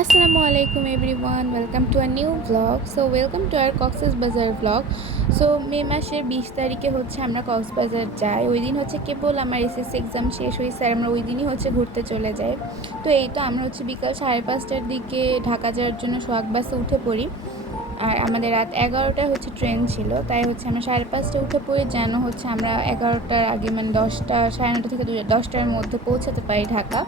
Assalamu alaikum everyone, welcome to a new vlog. So welcome to our Cox's Bazar vlog. So মে মাসের 20 তারিখে হচ্ছে আমরা কক্সবাজার যাই। ওই দিন হচ্ছে কেবল আমার এসএসসি এক্সাম শেষ হয়েছে আর আমরা ওই দিনই হচ্ছে ঘুরতে চলে যাই। তো এই তো আমরা হচ্ছে বিকাল 5:30টার দিকে ঢাকা যাওয়ার জন্য সোহাগ বাসে উঠে পড়ি। আর আমাদের রাত 11টায় হচ্ছে ট্রেন ছিল, তাই হচ্ছে আমরা 5:30টায় উঠে পড়ি যেন হচ্ছে আমরা 11টার আগে মানে 10টা 9:30 থেকে 10টার মধ্যে পৌঁছাতে পারি ঢাকা।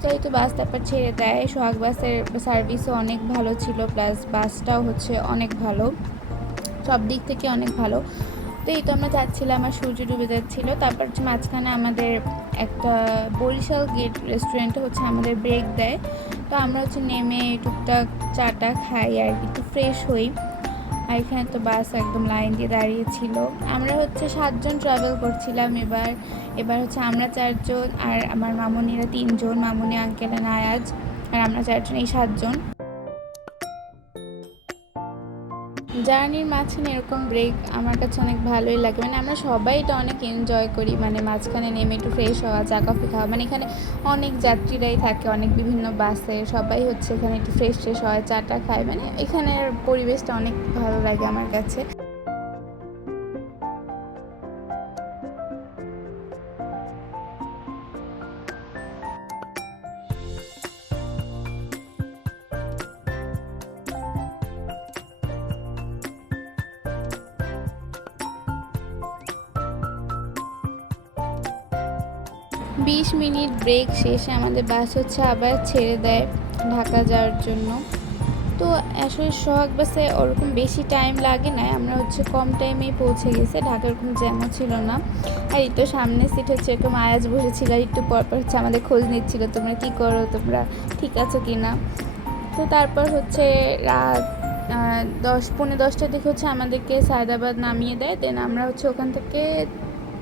তো এই তো বাস তারপর ছেড়ে দেয়। সোহাগ বাসের সার্ভিসও অনেক ভালো ছিল, প্লাস বাসটাও হচ্ছে অনেক ভালো, সব দিক থেকে অনেক ভালো। তো এই তো আমরা যাচ্ছিলাম আর সূর্য ডুবে যাচ্ছিলো। তারপর হচ্ছে মাঝখানে আমাদের একটা বরিশাল গেট রেস্টুরেন্টে হচ্ছে আমাদের ব্রেক দেয়। তো আমরা হচ্ছে নেমে টুকটাক চাটা খাই আর একটু ফ্রেশ হই। আর এখানে তো বাস একদম লাইন দিয়ে দাঁড়িয়েছিল। আমরা হচ্ছে 7জন ট্রাভেল করছিলাম এবার। হচ্ছে আমরা 4জন আর আমার মামুনিরা 3জন, মামুনি, আঙ্কেল আর আয়াজ, আর আমরা 4জন, এই 7জন। জার্নির মাঝখানে এরকম ব্রেক আমার কাছে অনেক ভালোই লাগে, মানে আমরা সবাই এটা অনেক এনজয় করি, মানে মাঝখানে নেমে একটু ফ্রেশ হওয়া, চা কফি খাওয়া। মানে এখানে অনেক যাত্রীরাই থাকে, অনেক বিভিন্ন বাসে, সবাই হচ্ছে এখানে একটু ফ্রেশ হয়, চাটা খায়। মানে এখানের পরিবেশটা অনেক ভালো লাগে আমার কাছে। 20 মিনিট ব্রেক শেষে আমাদের বাস হচ্ছে আবার ছেড়ে দেয় ঢাকা যাওয়ার জন্য। তো আসলে সোহাগ বাসে ওরকম বেশি টাইম লাগে না, আমরা হচ্ছে কম টাইমেই পৌঁছে গেছে, ঢাকার কোনো জ্যামও ছিল না। আর এই তো সামনের সিট হচ্ছে এরকম আয়াজ বসেছিল, আর একটু পরপর হচ্ছে আমাদের খোঁজ নিচ্ছিল, তোমরা কী করো, তোমরা ঠিক আছো কি না। তো তারপর হচ্ছে রাত 10 পৌনে 10টার দিকে হচ্ছে আমাদেরকে সায়দাবাদ নামিয়ে দেয়। দেন আমরা হচ্ছে ওখান থেকে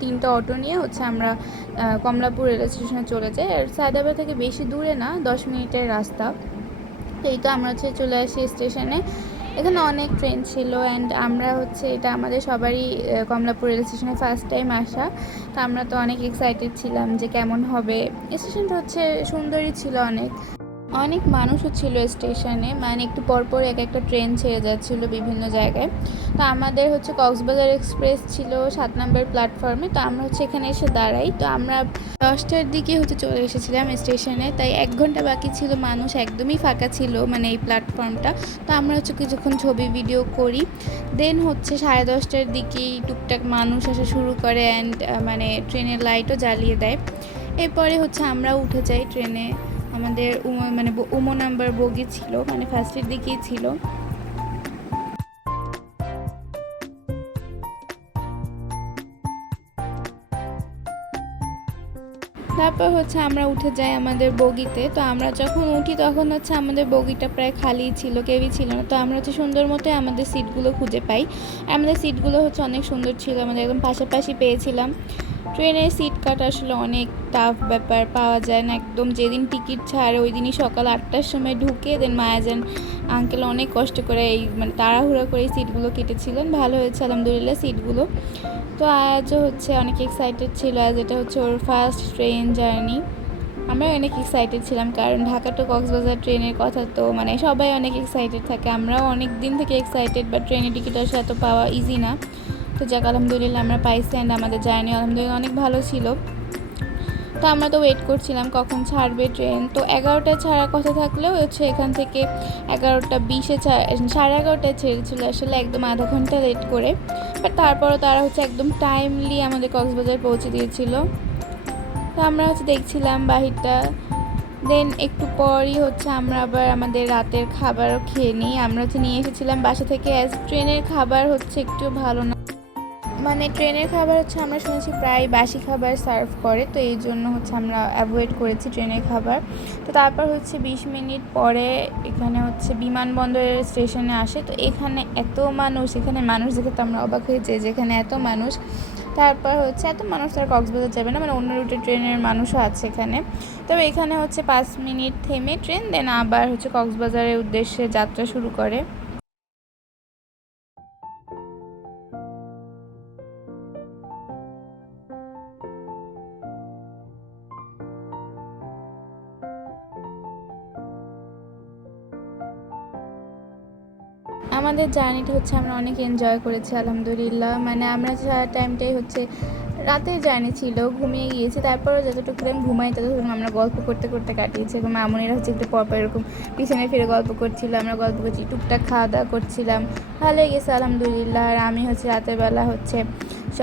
3টা অটো নিয়ে হচ্ছে আমরা কমলাপুর রেল স্টেশনে চলে যাই। আর সায়দাবাদ থেকে বেশি দূরে না, 10 মিনিটের রাস্তা। তো এই তো আমরা হচ্ছে চলে আসি স্টেশনে। এখানে অনেক ট্রেন ছিল অ্যান্ড আমরা হচ্ছে এটা আমাদের সবারই কমলাপুর রেল স্টেশনে ফার্স্ট টাইম আসা। তো আমরা তো অনেক এক্সাইটেড ছিলাম যে কেমন হবে। স্টেশনটা হচ্ছে সুন্দরই ছিল, অনেক অনেক মানুষও ছিল স্টেশনে, মানে একটু পরপর এক একটা ট্রেন ছেড়ে যাচ্ছিলো বিভিন্ন জায়গায়। তো আমাদের হচ্ছে কক্সবাজার এক্সপ্রেস ছিল 7 নম্বর প্ল্যাটফর্মে। তো আমরা হচ্ছে এখানে এসে দাঁড়াই। তো আমরা 10টার দিকে হচ্ছে চলে এসেছিলাম স্টেশনে, তাই 1 ঘন্টা বাকি ছিল, মানুষ একদমই ফাঁকা ছিল মানে এই প্ল্যাটফর্মটা। তো আমরা হচ্ছে কিছুক্ষণ ছবি ভিডিও করি। দেন হচ্ছে 10:30টার দিকেই টুকটাক মানুষ আসা শুরু করে অ্যান্ড মানে ট্রেনের লাইটও জ্বালিয়ে দেয়। এরপরে হচ্ছে আমরা উঠে যাই ট্রেনে। আমাদের মানে নাম্বার বগি ছিল, মানে ফার্স্টের দিকেই ছিল। তারপর হচ্ছে আমরা উঠে যাই আমাদের বগিতে। তো আমরা যখন উঠি তখন হচ্ছে আমাদের বগিটা প্রায় খালি ছিল, কেউই ছিল না। তো আমরা হচ্ছে সুন্দর মতোই আমাদের সিটগুলো খুঁজে পাই। আর আমাদের সিটগুলো হচ্ছে অনেক সুন্দর ছিল, আমাদের একদম পাশাপাশি পেয়েছিলাম। ট্রেনের সিট কাটা আসলে অনেক টাফ ব্যাপার, পাওয়া যায় না একদম। যেদিন টিকিট ছাড়ে ওই দিনই সকাল 8টার সময় ঢুকে দেন মায়াজান আঙ্কেল অনেক কষ্ট করে এই মানে তাড়াহুড়ো করে এই সিটগুলো কেটেছিলেন। ভালো হয়েছে আলহামদুলিল্লাহ সিটগুলো। তো আজও হচ্ছে অনেক এক্সাইটেড ছিল, আজ এটা হচ্ছে ওর ফার্স্ট ট্রেন জার্নি। আমরা অনেক এক্সাইটেড ছিলাম, কারণ ঢাকা টু কক্সবাজার ট্রেনের কথা তো মানে সবাই অনেক এক্সাইটেড থাকে, আমরাও অনেক দিন থেকে এক্সাইটেড, বাট ট্রেনের টিকিট আসলে এত পাওয়া ইজি না। তো যাক আলহামদুলিল্লাহ আমরা পাইছি অ্যান্ড আমাদের জার্নি আলহামদুলিল্লাহ অনেক ভালো ছিল। তো আমরা তো ওয়েট করছিলাম কখন ছাড়বে ট্রেন। তো 11টায় ছাড়ার কথা থাকলেও হচ্ছে এখান থেকে 11টা 20-এ 11:30টায় ছেড়েছিল, আসলে একদম আধা ঘন্টা লেট করে। বাট তারপরও তারা হচ্ছে একদম টাইমলি আমাদের কক্সবাজার পৌঁছে দিয়েছিল। তো আমরা হচ্ছে দেখছিলাম বাহিরটা। দেন একটু পরই হচ্ছে আমরা আবার আমাদের রাতের খাবারও খেয়ে নিই। আমরা হচ্ছে নিয়ে এসেছিলাম বাসা থেকে, অ্যাজ ট্রেনের খাবার হচ্ছে একটু ভালো না, মানে ট্রেনের খাবার হচ্ছে আমরা শুনেছি প্রায় বাসি খাবার সার্ভ করে, তো এই জন্য হচ্ছে আমরা অ্যাভয়েড করেছি ট্রেনের খাবার। তো তারপর হচ্ছে 20 মিনিট পরে এখানে হচ্ছে বিমানবন্দরের স্টেশনে আসে। তো এখানে এত মানুষ, এখানে মানুষ দেখে তো আমরা অবাক হয়েছে যেখানে এত মানুষ। তারপর হচ্ছে এত মানুষ তার কক্সবাজার যাবে না, মানে অন্য রুটে ট্রেনের মানুষও আছে এখানে। তবে এখানে হচ্ছে 5 মিনিট থেমে ট্রেন দেন আবার হচ্ছে কক্সবাজারের উদ্দেশ্যে যাত্রা শুরু করে। আমাদের জার্নিটা হচ্ছে আমরা অনেক এনজয় করেছি আলহামদুলিল্লাহ। মানে আমরা সারা টাইমটাই হচ্ছে রাতের জার্নি ছিল, ঘুমিয়ে গিয়েছি। তারপরেও যতটুকু টাইম ঘুমাই ততক্ষণ আমরা গল্প করতে করতে কাটিয়েছি। এবং মামুনিরা হচ্ছে একটু পরপর এরকম পিছনে ফিরে গল্প করছিল, আমরা গল্প করছি, টুকটাক খাওয়া দাওয়া করছিলাম, ভালোই গেছে আলহামদুলিল্লাহ। আর আমি হচ্ছে রাতের বেলা হচ্ছে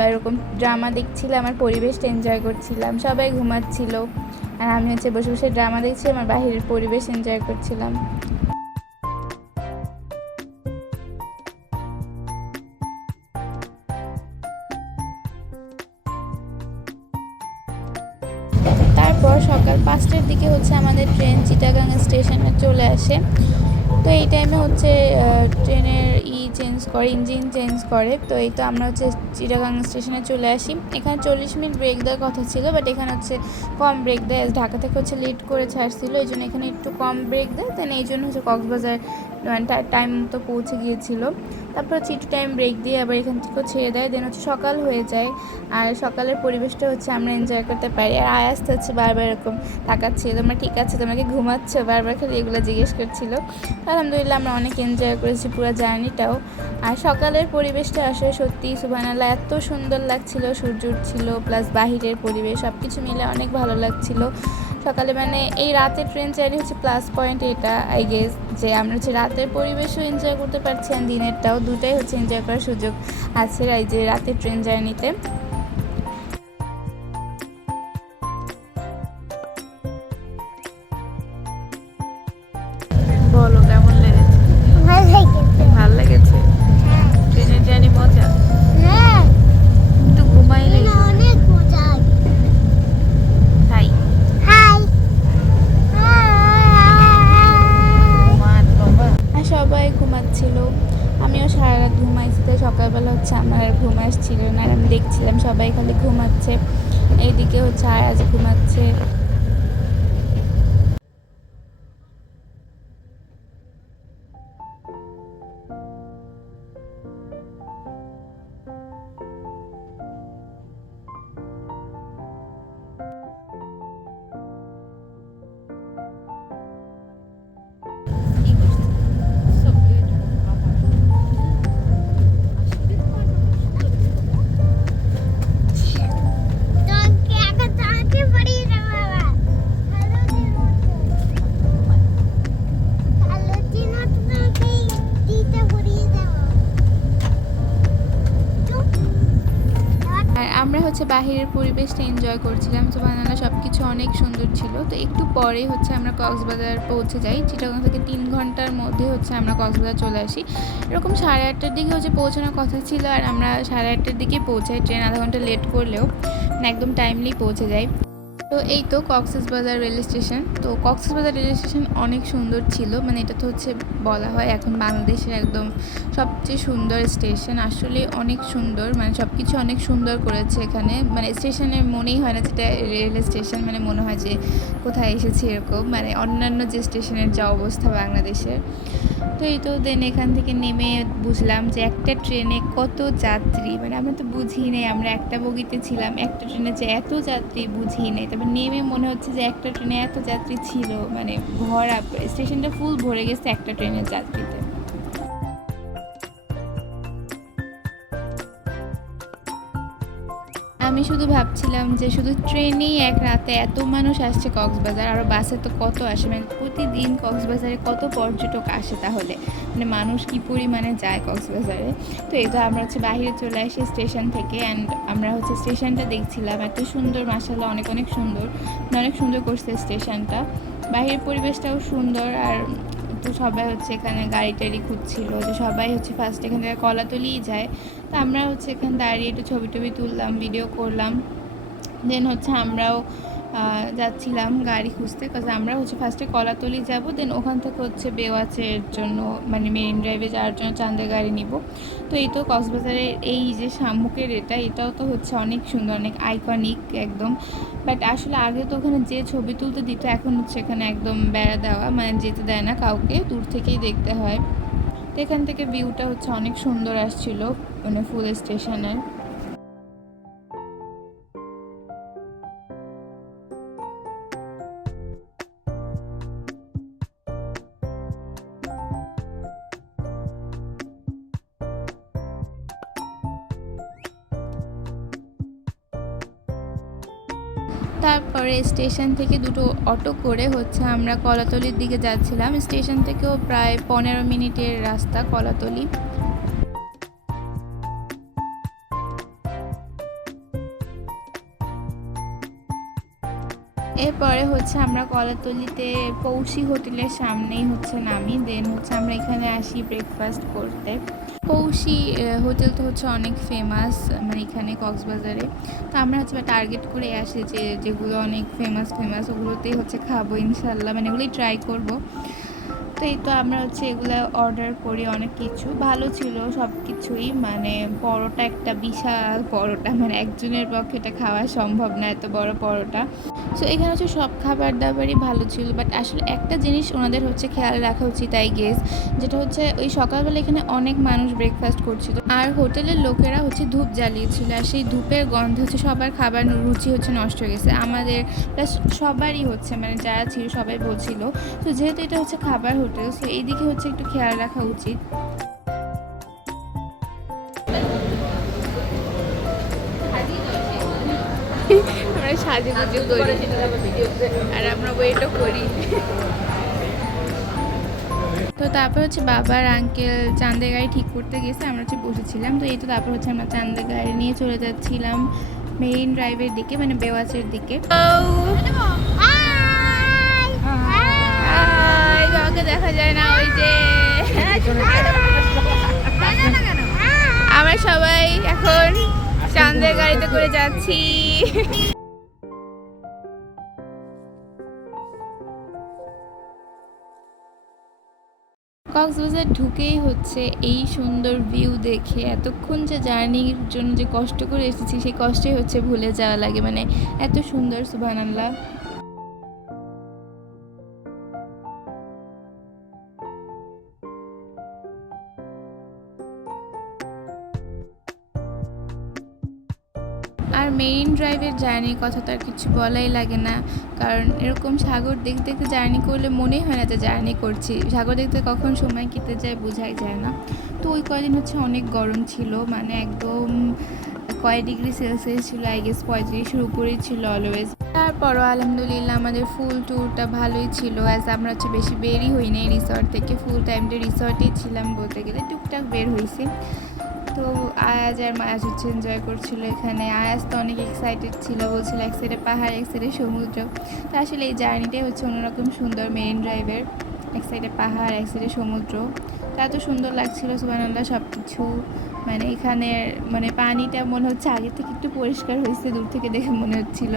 এরকম ড্রামা দেখছিলাম আর পরিবেশটা এনজয় করছিলাম, সবাই ঘুমাচ্ছিল আর আমি হচ্ছে বসে বসে ড্রামা দেখছিলাম আর বাহিরের পরিবেশ এনজয় করছিলাম। তারপর সকাল 5টার দিকে হচ্ছে আমাদের ট্রেন চিটাগাং স্টেশনে চলে আসে। তো এই টাইমে হচ্ছে ট্রেনের চেঞ্জ করে, ইঞ্জিন চেঞ্জ করে। তো এই তো আমরা হচ্ছে চিটাগাং স্টেশনে চলে আসি। এখানে 40 মিনিট ব্রেক দেওয়ার কথা ছিল, বাট এখানে হচ্ছে কম ব্রেক দেয়। ঢাকা থেকে হচ্ছে লেট করে ছাড়ছিল, এই জন্য এখানে একটু কম ব্রেক দেয়। দেন এই জন্য হচ্ছে কক্সবাজার টাইম মতো পৌঁছে গিয়েছিল। তারপর হচ্ছে একটু টাইম ব্রেক দিয়ে আবার এখান থেকেও ছেড়ে দেয়। দেন হচ্ছে সকাল হয়ে যায় আর সকালের পরিবেশটা হচ্ছে আমরা এনজয় করতে পারি। আর আয়াস হচ্ছে বারবার এরকম তাকাচ্ছিল, তোমরা ঠিক আছে, তোমাকে ঘুমাচ্ছ, বারবার খালি এগুলো জিজ্ঞেস করছিল। আলহামদুলিল্লাহ আমরা অনেক এনজয় করেছি পুরো জার্নিটাও। আর সকালের পরিবেশটা আসলে সত্যি সুবহানাল্লাহ এত সুন্দর লাগছিল, সূর্য উঠছিল প্লাস বাহিরের পরিবেশ সব কিছু মিলে অনেক ভালো লাগছিল সকালে। মানে এই রাতের ট্রেন জার্নি হচ্ছে প্লাস পয়েন্ট এটা আই গেস, যে আমরা হচ্ছে রাতের পরিবেশও এনজয় করতে পারছি আর দিনেরটাও, দুটাই হচ্ছে এনজয় করার সুযোগ আছে এই যে রাতের ট্রেন জার্নিতে। বলো কেমন লেগেছে? ভালো লেগেছে। ট্রেনের জার্নি মজা, একটু ঘুমাইলে হাই আর সবাই ঘুমাচ্ছিল, আমিও সারা রাত ঘুমাইছি। তো সকালবেলা হচ্ছে আমার আর ঘুম আসছিল না, আর আমি দেখছিলাম সবাই খালি ঘুমাচ্ছে, এইদিকে হচ্ছে আর আজ ঘুমাচ্ছে। আমরা হচ্ছে বাহিরের পরিবেশটা এনজয় করছিলাম, সুবহানাল্লাহ সব কিছু অনেক সুন্দর ছিল। তো একটু পরে হচ্ছে আমরা কক্সবাজার পৌঁছে যাই। চিটাগাং থেকে 3 ঘন্টার মধ্যে হচ্ছে আমরা কক্সবাজার চলে আসি। এরকম 8:30টার দিকে হচ্ছে পৌঁছানোর কথা ছিল, আর আমরা 8:30টার দিকে পৌঁছাই, ট্রেন আধা ঘন্টা লেট করলেও একদম টাইমলি পৌঁছে যাই। তো এই তো কক্সবাজার রেল স্টেশন। তো কক্সবাজার রেল স্টেশন অনেক সুন্দর ছিল, মানে এটা তো হচ্ছে বলা হয় এখন বাংলাদেশের একদম সবচেয়ে সুন্দর স্টেশন। আসলে অনেক সুন্দর, মানে সব কিছু অনেক সুন্দর করেছে এখানে। মানে স্টেশনে মনেই হয় না যেটা রেল স্টেশন, মানে মনে হয় যে কোথায় এসেছি এরকম, মানে অন্যান্য যে স্টেশনের যা অবস্থা বাংলাদেশের। তো এই তো দেন এখান থেকে নেমে বুঝলাম যে একটা ট্রেনে কত যাত্রী, মানে আমরা তো বুঝি নেই, আমরা একটা বগিতে ছিলাম, একটা ট্রেনে যে এত যাত্রী বুঝি নেই। তবে নেমে মনে হচ্ছে যে একটা ট্রেনে এত যাত্রী ছিল, মানে ভরা, স্টেশনটা ফুল ভরে গেছে একটা ট্রেনের যাত্রীতে। আমি শুধু ভাবছিলাম যে শুধু ট্রেনেই এক রাতে এত মানুষ আসছে কক্সবাজার, আরও বাসে তো কত আসে, মানে প্রতিদিন কক্সবাজারে কত পর্যটক আসে, তাহলে মানে মানুষ কি পরিমাণে যায় কক্সবাজারে। তো এই তো আমরা হচ্ছে বাইরে চলে আসি স্টেশন থেকে, অ্যান্ড আমরা হচ্ছে স্টেশনটা দেখছিলাম, এত সুন্দর মাশাআল্লাহ, অনেক অনেক সুন্দর, অনেক সুন্দর করছে স্টেশনটা, বাইরের পরিবেশটাও সুন্দর। আর তো সবাই হচ্ছে এখানে গাড়ি টাড়ি খুঁজছিল, যে সবাই হচ্ছে ফার্স্ট এখান থেকে কলাতলিই যায়। তো আমরা হচ্ছে এখানে দাঁড়িয়ে একটু ছবি টবি তুললাম, ভিডিও করলাম। দেন হচ্ছে আমরাও যাচ্ছিলাম গাড়ি খুঁজতে, কাজ আমরা হচ্ছে ফার্স্টে কলাতলি যাব, দেন ওখান থেকে হচ্ছে বেওয়াচের জন্য মানে মেরিন ড্রাইভে যাওয়ার জন্য চাঁদের গাড়ি নিব। তো এই তো কক্সবাজারের এই যে শামুকের এটাও তো হচ্ছে অনেক সুন্দর, অনেক আইকনিক একদম। বাট আসলে আগে তো ওখানে যে ছবি তুলতে দিত, এখন হচ্ছে এখানে একদম বেড়া দেওয়া, মানে যেতে দেয় না কাউকে, দূর থেকেই দেখতে হয়। তো এখান থেকে ভিউটা হচ্ছে অনেক সুন্দর আসছিল, মানে ফুল স্টেশনের। তারপরে স্টেশন থেকে দুটো অটো করে হচ্ছে আমরা কলাতলির দিকে যাচ্ছিলাম। স্টেশন থেকেও প্রায় 15 মিনিটের রাস্তা কলাতলি। এরপরে হচ্ছে আমরা কলাতলিতে পৌষি হোটেলের সামনেই হচ্ছে নামি, দেন হচ্ছে আমরা এখানে আসি ব্রেকফাস্ট করতে। পৌষি হোটেল তো হচ্ছে অনেক ফেমাস মানে এখানে কক্সবাজারে। তো আমরা হচ্ছে টার্গেট করে আসি যে যেগুলো অনেক ফেমাস ওগুলোতেই হচ্ছে খাবো ইনশাল্লাহ, মানে এগুলোই ট্রাই করব। তো এই তো আমরা হচ্ছে এগুলো অর্ডার করি, অনেক কিছু ভালো ছিল সব কিছুই, মানে পরোটা একটা বিশাল পরোটা, মানে একজনের পক্ষে এটা খাওয়া সম্ভব না, এত বড় পরোটা। সো এখানে হচ্ছে সব খাবার দাবারই ভালো ছিল, বাট আসলে একটা জিনিস ওনাদের হচ্ছে খেয়াল রাখা উচিত আই গেস, যেটা হচ্ছে ওই সকালবেলা এখানে অনেক মানুষ ব্রেকফাস্ট করছিল আর হোটেলের লোকেরা হচ্ছে ধূপ জ্বালিয়েছিল, আর সেই ধূপের গন্ধ হচ্ছে সবার খাবার রুচি হচ্ছে নষ্ট হয়ে গেছে, আমাদের প্লাস সবারই হচ্ছে, মানে যারা ছিল সবাই বলছিল। তো যেহেতু এটা হচ্ছে খাবার হোটেল, সো এইদিকে হচ্ছে একটু খেয়াল রাখা উচিত। আমরা সাজুগুজু করি আর আমরা ওয়েটও করি। তো তারপর হচ্ছে বাবার আঙ্কেল চাঁদের গাড়ি ঠিক করতে গেছে, আমরা হচ্ছে বসেছিলাম। তো এই তো তারপর হচ্ছে আমরা চাঁদের গাড়ি নিয়ে চলে যাচ্ছিলাম মেইন ড্রাইভের দিকে, মানে বেওয়াচের দিকে। কাউকে দেখা যায় না, ওই যে আমরা সবাই এখন চাঁদের গাড়িতে করে যাচ্ছি। কক্সবাজার ঢুকেই হচ্ছে এই সুন্দর ভিউ দেখে এতক্ষণ যে জার্নির জন্য যে কষ্ট করে এসেছি সেই কষ্টই হচ্ছে ভুলে যাওয়া লাগে, মানে এত সুন্দর, সুবহানাল্লাহ। আর মেরিন ড্রাইভের জার্নির কথা তো আর কিছু বলাই লাগে না, কারণ এরকম সাগর দেখতে দেখতে জার্নি করলে মনেই হয় না যে জার্নি করছি। সাগর দেখতে কখন সময় কেটে যায় বোঝাই যায় না। তো ওই কয়দিন হচ্ছে অনেক গরম ছিল, মানে একদম কয় ডিগ্রি সেলসিয়াস ছিল, আই গেস 35-এর উপরেই ছিল অলওয়েজ। তারপরও আলহামদুলিল্লাহ আমাদের ফুল ট্যুরটা ভালোই ছিল, অ্যাজ আমরা হচ্ছে বেশি বেরই হই নাই রিসর্ট থেকে, ফুল টাইমটা রিসর্টেই ছিলাম বলতে গেলে, টুকটাক বের হয়েছি। তো আয়াজ আর মায়াজ হচ্ছে এনজয় করছিল এখানে। আয়াজ তো অনেক এক্সাইটেড ছিল, বলছিল এক সাইডে পাহাড় এক সাইডে সমুদ্র। তো আসলে এই জার্নিটাই হচ্ছে অন্যরকম সুন্দর, মেরিন ড্রাইভের এক সাইডে পাহাড় এক সাইডে সমুদ্র। তা এত সুন্দর লাগছিল সুবহানাল্লাহ সব কিছু, মানে এখানের মানে পানিটা মনে হচ্ছে আগে থেকে একটু পরিষ্কার হয়েছে, দূর থেকে দেখে মনে হচ্ছিল।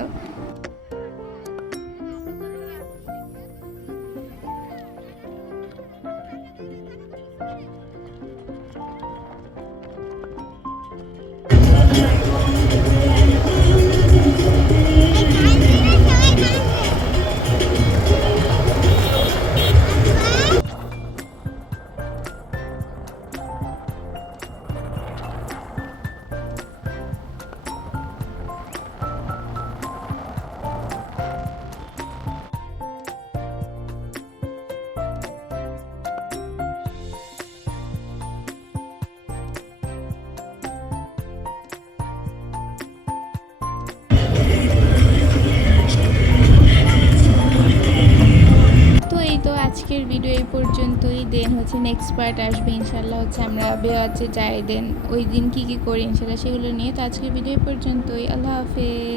আজকের ভিডিও এই পর্যন্তই, দেন হচ্ছে নেক্সট পার্ট আসবে ইনশাল্লাহ, হচ্ছে আমরা বেওয়াচে যাই, দেন ওই দিন কী কী করি ইনশাল্লাহ সেগুলো নিয়ে। তো আজকের ভিডিও এই পর্যন্তই, আল্লাহ হাফেজ।